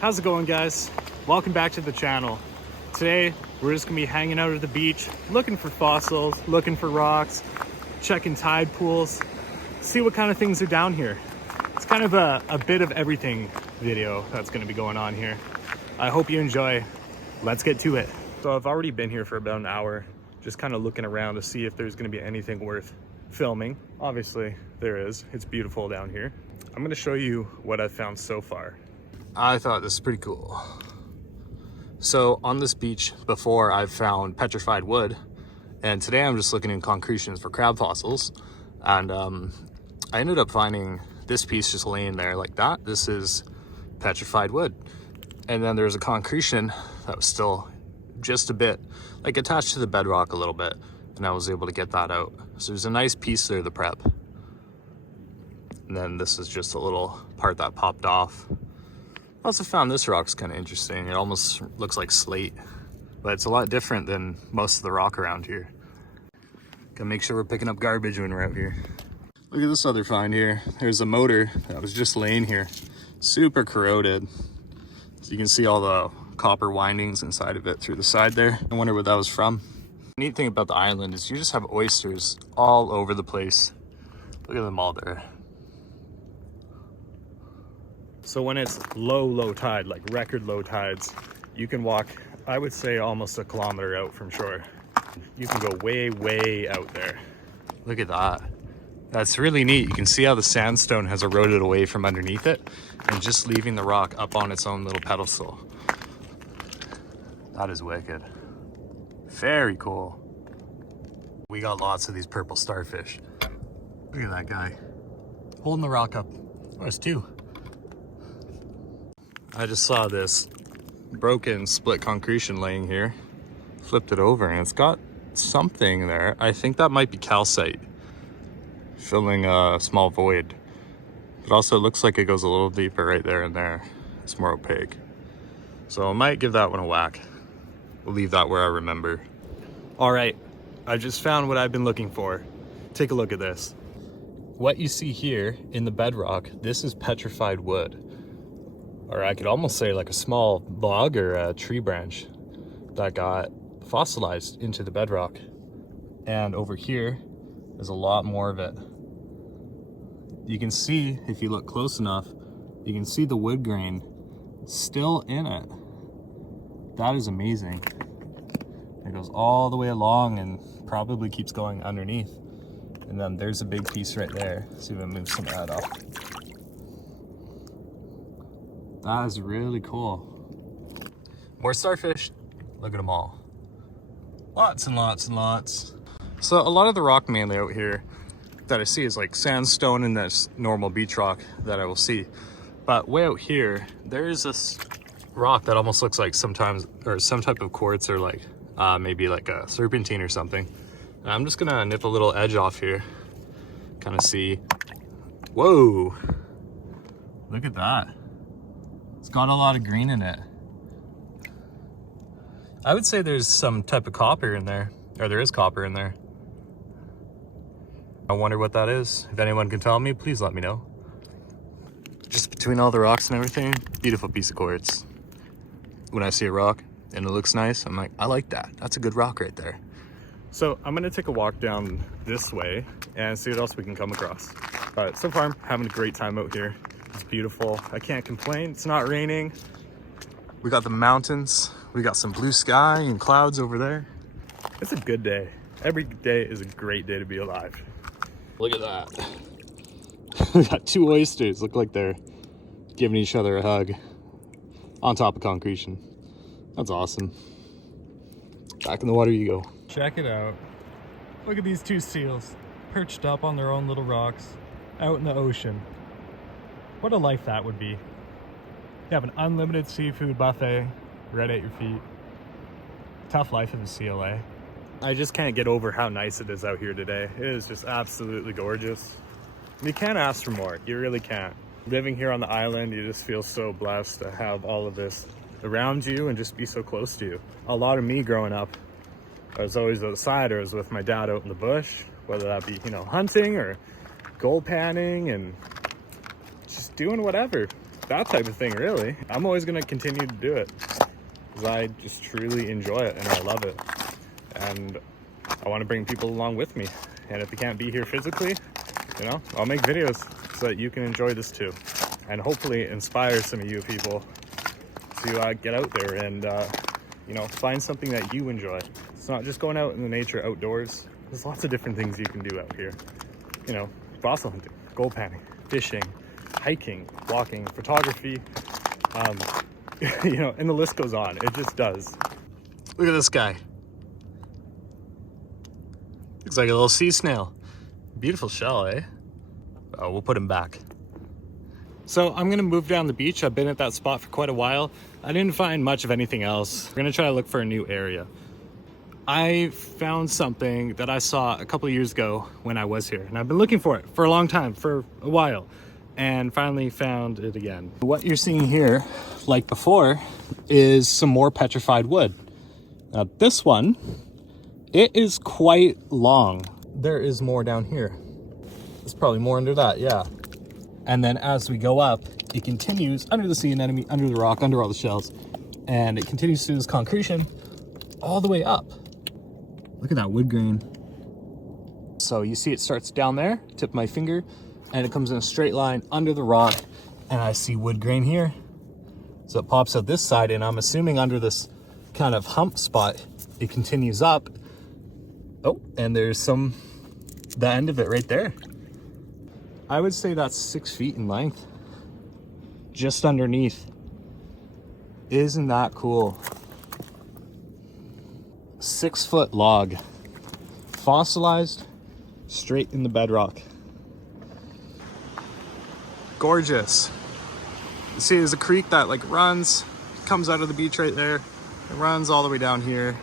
How's it going, guys? Welcome back to the channel. Today we're just gonna be hanging out at the beach, looking for fossils, looking for rocks, checking tide pools, see what kind of things are down here. It's kind of a bit of everything video that's gonna be going on here. I hope you enjoy. Let's get to it. So I've already been here for about an hour, just kind of looking around to see if there's gonna be anything worth filming. Obviously there is. It's beautiful down here. I'm gonna show you what I've found so far. I thought this is pretty cool. So on this beach before, I've found petrified wood, and today I'm just looking in concretions for crab fossils, and I ended up finding this piece just laying there like that. This is petrified wood, and then there's a concretion that was still just a bit like attached to the bedrock a little bit, and I was able to get that out. So there's a nice piece there, the prep, and then this is just a little part that popped off. I also found this rock's kind of interesting. It almost looks like slate, but it's a lot different than most of the rock around here. Gotta make sure we're picking up garbage when we're out here. Look at this other find here. There's a motor that was just laying here, super corroded. So you can see all the copper windings inside of it through the side there. I wonder what that was from. The neat thing about the island is you just have oysters all over the place. Look at them all there. So when it's low tide, like record low tides, you can walk, I would say, almost a kilometer out from shore. You can go way out there. Look at that. That's really neat. You can see how the sandstone has eroded away from underneath it and just leaving the rock up on its own little pedestal. That is wicked. Very cool. We got lots of these purple starfish. Look at that guy holding the rock up. Oh, there's two. I just saw this broken split concretion laying here, flipped it over, and it's got something there. I think that might be calcite filling a small void. It also looks like it goes a little deeper right there and there. It's more opaque. So I might give that one a whack. We'll leave that where I remember. All right, I just found what I've been looking for. Take a look at this. What you see here in the bedrock, this is petrified wood. Or I could almost say like a small log or a tree branch that got fossilized into the bedrock. And over here, there's a lot more of it. You can see, if you look close enough, you can see the wood grain still in it. That is amazing. It goes all the way along and probably keeps going underneath. And then there's a big piece right there. Let's see if I move some of that off. That is really cool. More starfish. Look at them all. Lots and lots. So a lot of the rock mainly out here that I see is like sandstone and this normal beach rock that I will see. But way out here, there is this rock that almost looks like sometimes, or some type of quartz, or like maybe like a serpentine or something. And I'm just gonna nip a little edge off here, kind of see. Whoa, look at that. It's got a lot of green in it. I would say there's some type of copper in there, or there is copper in there. I wonder what that is. If anyone can tell me, please let me know. Just between all the rocks and everything, beautiful piece of quartz. When I see a rock and it looks nice, I'm like, I like that. That's a good rock right there. So I'm gonna take a walk down this way and see what else we can come across. But so far, I'm having a great time out here. It's beautiful. I can't complain. It's not raining. We got the mountains. We got some blue sky and clouds over there. It's a good day. Every day is a great day to be alive. Look at that. We got two oysters. Look like they're giving each other a hug on top of concretion. That's awesome. Back in the water you go. Check it out. Look at these two seals perched up on their own little rocks out in the ocean. What a life that would be. You have an unlimited seafood buffet right at your feet. Tough life of a seal, eh? I just can't get over how nice it is out here today. It is just absolutely gorgeous. You can't ask for more. You really can't. Living here on the island, you just feel so blessed to have all of this around you and just be so close to you. A lot of me growing up, I was always outside, or I was with my dad out in the bush, whether that be, hunting or gold panning and just doing whatever. that type of thing, really. I'm always going to continue to do it because I just truly enjoy it and I love it. And I want to bring people along with me. And if they can't be here physically, you know, I'll make videos so that you can enjoy this too. And hopefully inspire some of you people to get out there and, you know, find something that you enjoy. It's not just going out in the nature outdoors. There's lots of different things you can do out here. You know, fossil hunting, gold panning, fishing, hiking, walking, photography, you know, and the list goes on. It just does. Look at this guy. Looks like a little sea snail. Beautiful shell, eh? Oh, we'll put him back. So I'm gonna move down the beach. I've been at that spot for quite a while. I didn't find much of anything else. We're gonna try to look for a new area. I found something that I saw a couple of years ago when I was here, and I've been looking for it for a long time, for a while, and finally found it again. What you're seeing here, like before, is some more petrified wood. Now this one, it is quite long. There is more down here. There's probably more under that, yeah. And then as we go up, it continues under the sea anemone, under the rock, under all the shells, and it continues through this concretion all the way up. Look at that wood grain. So you see it starts down there, tip of my finger, and it comes in a straight line under the rock, and I see wood grain here. So it pops out this side, and I'm assuming under this kind of hump spot, it continues up. Oh, and there's the end of it right there. I would say that's 6 feet in length, just underneath. Isn't that cool? 6 foot log, fossilized, straight in the bedrock. Gorgeous. You see there's a creek that like runs, comes out of the beach right there. It runs all the way down here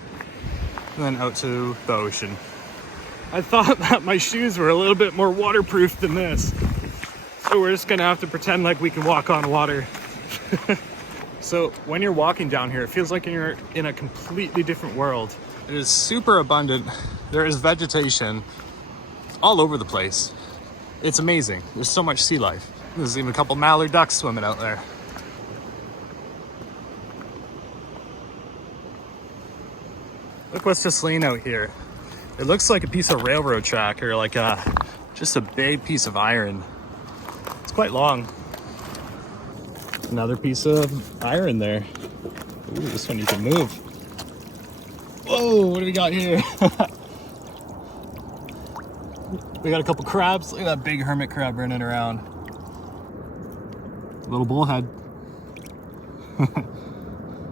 and then out to the ocean. I thought that my shoes were a little bit more waterproof than this. So we're just gonna have to pretend like we can walk on water. So when you're walking down here, it feels like you're in a completely different world. It is super abundant. There is vegetation all over the place. It's amazing. There's so much sea life. There's even a couple mallard ducks swimming out there. Look what's just laying out here. It looks like a piece of railroad track or like just a big piece of iron. It's quite long. Another piece of iron there. Ooh, this one you can move. Whoa, what do we got here? We got a couple crabs. Look at that big hermit crab running around. Little bullhead.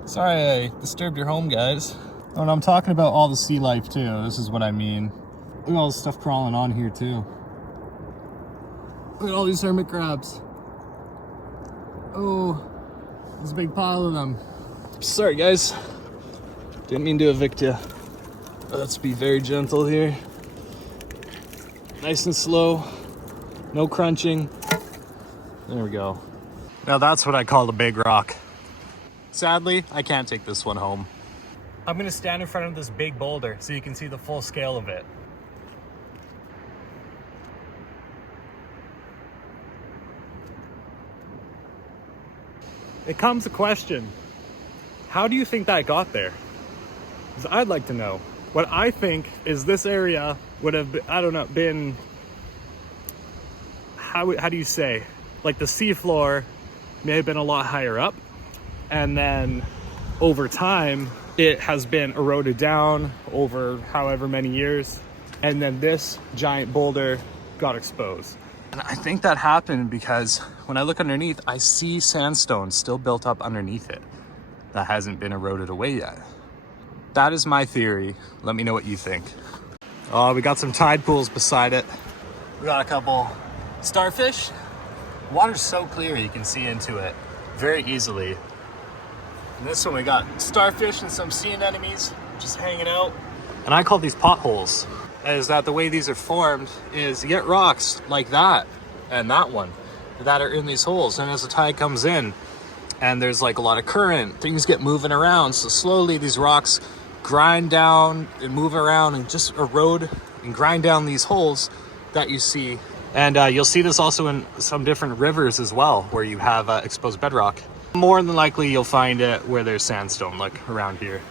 Sorry I disturbed your home, guys. Oh, and I'm talking about all the sea life too. This is what I mean. Look at all the stuff crawling on here too. Look at all these hermit crabs. Oh, there's a big pile of them. Sorry guys, didn't mean to evict you. Let's be very gentle here. Nice and slow, no crunching. There we go. Now that's what I call a big rock. Sadly, I can't take this one home. I'm gonna stand in front of this big boulder so you can see the full scale of it. It comes a question. How do you think that got there? 'Cause I'd like to know. What I think is this area would have been, I don't know, been, how do you say? Like the seafloor may have been a lot higher up, and then over time, it has been eroded down over however many years, and then this giant boulder got exposed. And I think that happened because when I look underneath, I see sandstone still built up underneath it that hasn't been eroded away yet. That is my theory. Let me know what you think. Oh, we got some tide pools beside it. We got a couple starfish. Water's so clear you can see into it very easily. And this one we got starfish and some sea anemones just hanging out. And I call these potholes. Is that the way these are formed is you get rocks like that and that one that are in these holes. And as the tide comes in and there's like a lot of current, things get moving around. So slowly these rocks grind down and move around and just erode and grind down these holes that you see And you'll see this also in some different rivers as well, where you have exposed bedrock. More than likely, you'll find it where there's sandstone, like around here.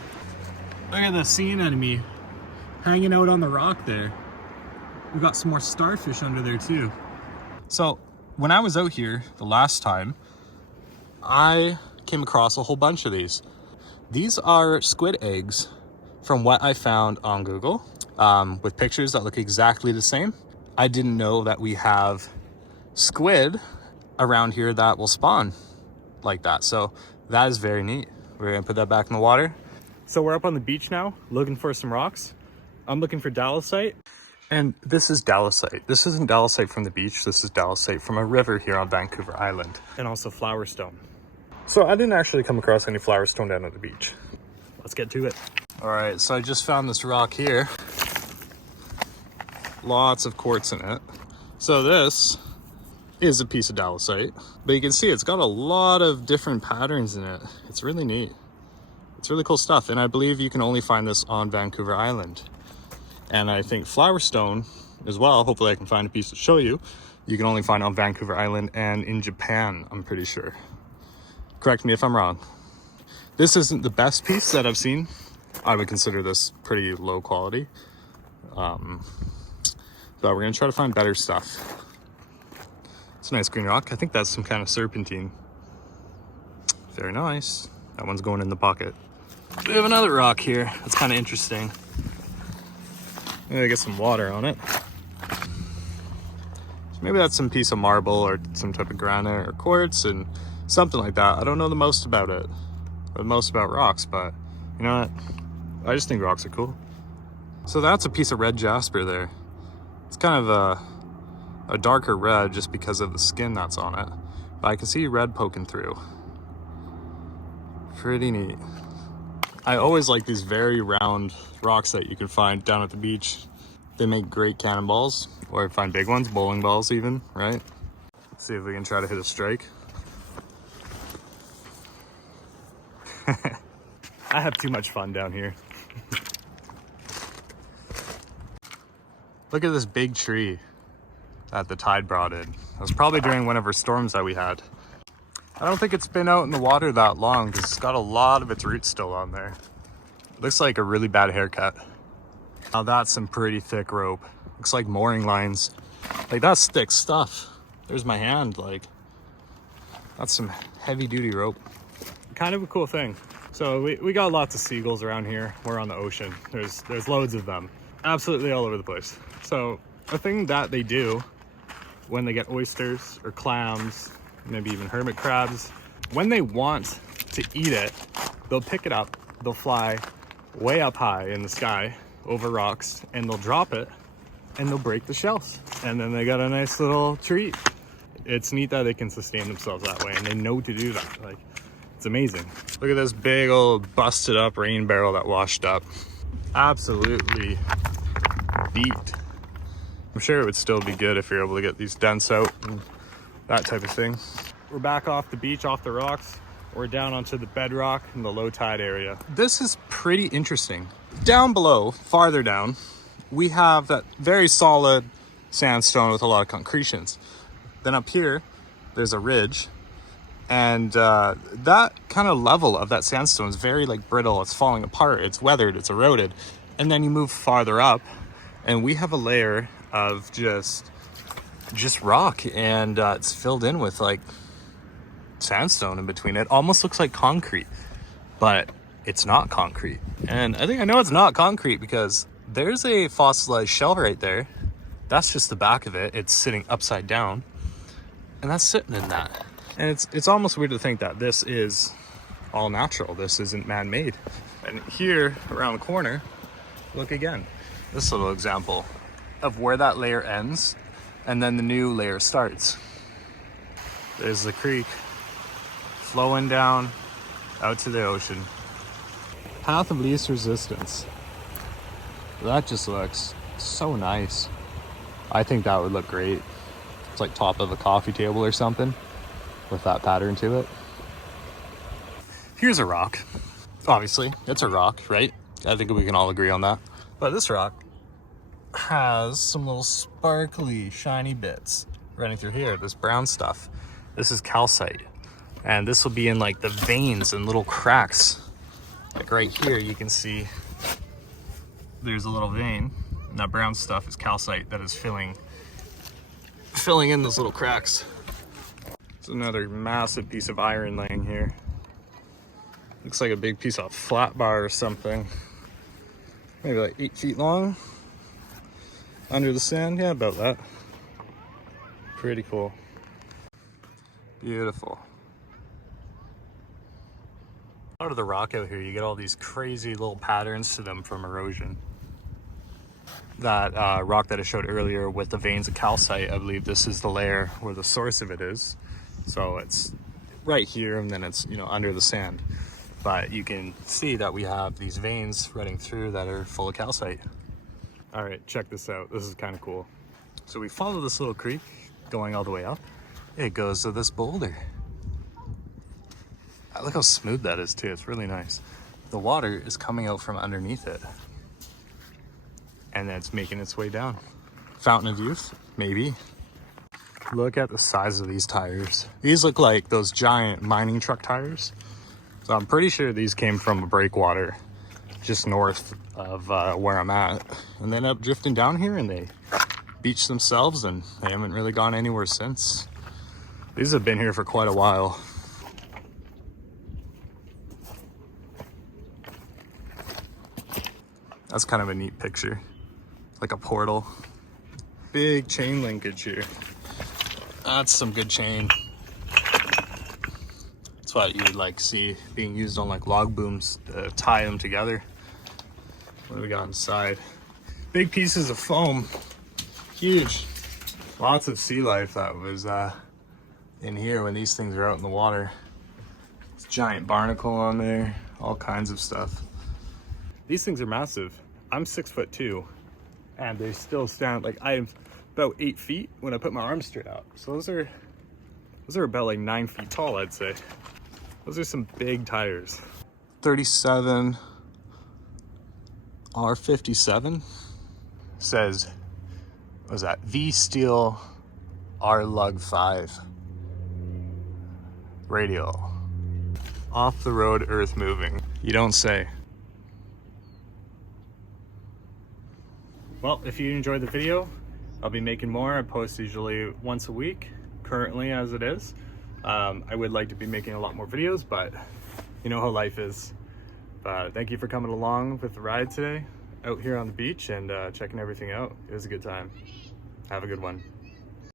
Look at the sea anemone hanging out on the rock there. We've got some more starfish under there too. So when I was out here the last time, I came across a whole bunch of these. These are squid eggs from what I found on Google, with pictures that look exactly the same. I didn't know that we have squid around here that will spawn like that. So that is very neat. We're gonna put that back in the water. So we're up on the beach now, looking for some rocks. I'm looking for dalasite. And this is dalasite. This isn't dalasite from the beach. This is dalasite from a river here on Vancouver Island. And also flower stone. So I didn't actually come across any flower stone down at the beach. Let's get to it. All right, so I just found this rock here. Lots of quartz in it. So this is a piece of dalasite, but you can see it's got a lot of different patterns in it. It's really neat. It's really cool stuff. And I believe you can only find this on Vancouver Island. And I think flower stone as well, hopefully I can find a piece to show you, you can only find on Vancouver Island and in Japan, I'm pretty sure. Correct me if I'm wrong. This isn't the best piece that I've seen. I would consider this pretty low quality. But we're gonna try to find better stuff. It's a nice green rock. I think that's some kind of serpentine. Very nice. That one's going in the pocket. We have another rock here. That's kind of interesting. I'm gonna get some water on it. So maybe that's some piece of marble or some type of granite or quartz and something like that. I don't know the most about it, or the most about rocks, but you know what? I just think rocks are cool. So that's a piece of red jasper there. It's kind of a darker red just because of the skin that's on it, but I can see red poking through. Pretty neat. I always like these very round rocks that you can find down at the beach. They make great cannonballs, or find big ones, bowling balls even, right? Let's see if we can try to hit a strike. I have too much fun down here. Look at this big tree that the tide brought in. It was probably during one of our storms that we had. I don't think it's been out in the water that long because it's got a lot of its roots still on there. Looks like a really bad haircut. Now that's some pretty thick rope. Looks like mooring lines. Like that's thick stuff. There's my hand, like that's some heavy duty rope. Kind of a cool thing. So we got lots of seagulls around here. We're on the ocean. There's loads of them. Absolutely all over the place. So a thing that they do when they get oysters or clams, maybe even hermit crabs, when they want to eat it, they'll pick it up, they'll fly way up high in the sky over rocks, and they'll drop it and they'll break the shells, and then they got a nice little treat. It's neat that they can sustain themselves that way, and they know to do that. Like, it's amazing. Look at this big old busted up rain barrel that washed up. Absolutely beat. I'm sure it would still be good if you're able to get these dents out and that type of thing. We're back off the beach, off the rocks. We're down onto the bedrock in the low tide area. This is pretty interesting. Down below, farther down, we have that very solid sandstone with a lot of concretions. Then up here, there's a ridge, and that kind of level of that sandstone is very like brittle. It's falling apart, it's weathered, it's eroded. And then you move farther up, and we have a layer of just rock, and it's filled in with like sandstone in between. It almost looks like concrete, but it's not concrete. And I think I know it's not concrete because there's a fossilized shell right there. That's just the back of it. It's sitting upside down, and that's sitting in that. And it's almost weird to think that this is all natural. This isn't man-made. And here around the corner, look again. This little example of where that layer ends and then the new layer starts. There's the creek flowing down out to the ocean. Path of least resistance. That just looks so nice. I think that would look great. It's like top of a coffee table or something with that pattern to it. Here's a rock. Obviously, it's a rock, right? I think we can all agree on that. But this rock has some little sparkly, shiny bits running through here. This brown stuff, this is calcite. And this will be in like the veins and little cracks. Like right here, you can see there's a little vein, and that brown stuff is calcite that is filling in those little cracks. It's another massive piece of iron laying here. Looks like a big piece of flat bar or something. Maybe like 8 feet long. Under the sand, yeah, about that. Pretty cool. Beautiful. Out of the rock out here, you get all these crazy little patterns to them from erosion. That rock that I showed earlier with the veins of calcite, I believe this is the layer where the source of it is. So it's right here, and then it's, you know, under the sand. But you can see that we have these veins running through that are full of calcite. All right, check this out. This is kind of cool. So we follow this little creek going all the way up. It goes to this boulder. Look how smooth that is too. It's really nice. The water is coming out from underneath it, and then it's making its way down. Fountain of youth, maybe. Look at the size of these tires. These look like those giant mining truck tires. So I'm pretty sure these came from a breakwater just north of where I'm at, and they ended up drifting down here and they beached themselves, and they haven't really gone anywhere since. These have been here for quite a while. That's kind of a neat picture, like a portal. Big chain linkage here. That's some good chain. That's what you would like see being used on like log booms to tie them together. What do we got inside? Big pieces of foam, huge. Lots of sea life that was in here when these things are out in the water. This giant barnacle on there, all kinds of stuff. These things are massive. I'm 6'2", and they still stand, like I'm about 8 feet when I put my arms straight out. So those are about like 9 feet tall, I'd say. Those are some big tires. 37 R57 says, what was that? V Steel R Lug 5 radial. Off the road, earth moving. You don't say. Well, if you enjoyed the video, I'll be making more. I post usually once a week, currently as it is. I would like to be making a lot more videos, but you know how life is. Thank you for coming along with the ride today, out here on the beach and checking everything out. It was a good time. Have a good one.